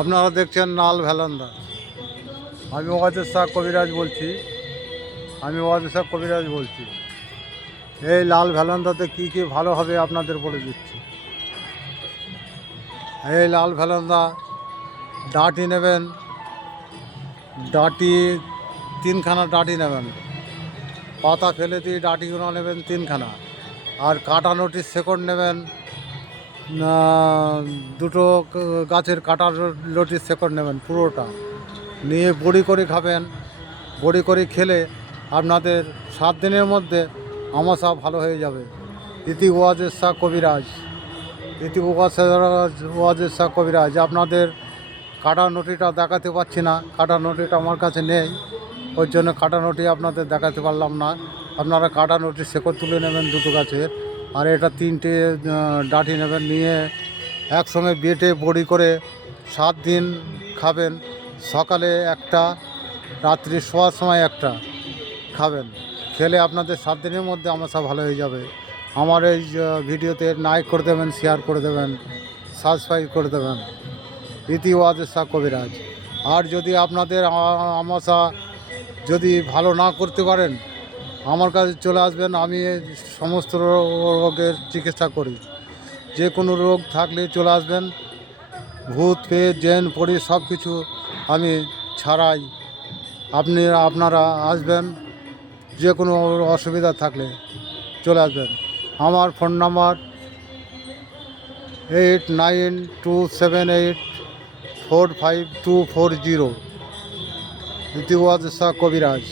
আপনারা দেখছেন লাল ভ্যালান্দা। আমি ওয়াজেদ শাহ কবিরাজ বলছি। এই লাল ভ্যালান্দাতে কী কী ভালো হবে আপনাদের বলে দিচ্ছি। এই লাল ভ্যালান্দা ডাঁটি নেবেন, ডাঁটি 3খানা ডাঁটি নেবেন, পাতা ফেলে দিয়ে ডাঁটিগুলো নেবেন 3খানা, আর কাটা নোটিশ শেকড় নেবেন দুটো, গাছের কাটা নোটিশ শেকড় নেবেন পুরোটা নিয়ে বড়ি করে খাবেন। বড়ি করে খেলে আপনাদের 7 দিনের মধ্যে আমাশা ভালো হয়ে যাবে। ইতি ওয়াজেদ শাহ কবিরাজ। আপনাদের কাটা নটিটা দেখাতে পাচ্ছি না, কাটা নটিটা আমার কাছে নেই, ওই জন্য কাটা নটি আপনাদের দেখাতে পারলাম না। আপনারা কাটা নটি শেকড় তুলে নেবেন দুটো গাছের, আর এটা 3টে ডাঁটি নেবেন, নিয়ে একসঙ্গে বেটে বড়ি করে 7 দিন খাবেন। সকালে একটা, রাত্রি শোয়ার সময় একটা খাবেন। খেলে আপনাদের 7 দিনের মধ্যে আমাশা ভালো হয়ে যাবে। আমার এই ভিডিওতে লাইক করে দেবেন, শেয়ার করে দেবেন, সাবস্ক্রাইব করে দেবেন। ইতি ওয়াজেদ শাহ কবিরাজ। আর যদি আপনাদের আমাশা যদি ভালো না করতে পারেন, আমার কাছে চলে আসবেন। আমি সমস্ত রোগের চিকিৎসা করি। যে কোনো রোগ থাকলে চলে আসবেন। ভূত পেট জেন পড়ি সব কিছু আমি ছাড়াই। আপনারা আসবেন, যে কোনো অসুবিধা থাকলে চলে আসবেন। আমার ফোন নাম্বার 8927845240। ইতি ওয়াজেদ শাহ কবিরাজ।